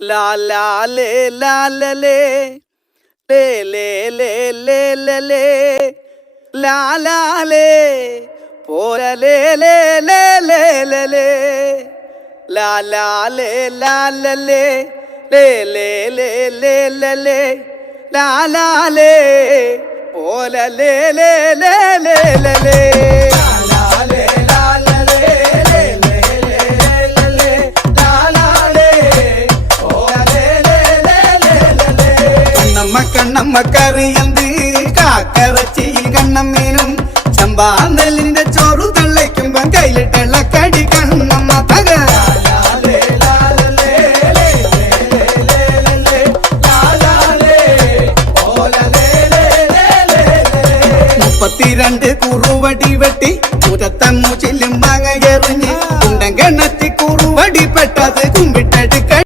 ലാ ലാ ലേ ലാ ല ലേ ലേ ലേ ലേ ലേ ല ലേ ലാ ലാ ലേ പോര ലേ ലേ ലേ ലേ ല ലേ ലാ ലാ ലേ ലാ ല ലേ ലേ ലേ ലേ ലേ ല ലേ ലാ ലാ ലേ പോര ലേ ലേ ലേ ലേ ല ലേ കണ്ണമ്മക്കറിയന്ത് കാക്കറച്ചിയിൽ കണ്ണമ്മീനും ചമ്പാന്തലിന്റെ ചോറു തള്ളയ്ക്കുമ്പോ കയ്യിലിട്ടുള്ള കടി കണ്ണമ്മ തക 32 കുറുവടി വെട്ടി മുരത്തമ്മു ചെല്ലും മാങ്ങ എറിഞ്ഞ് കുണ്ടൻ കിണറ്റി കുറുവടി പെട്ടത് കുമ്പിട്ട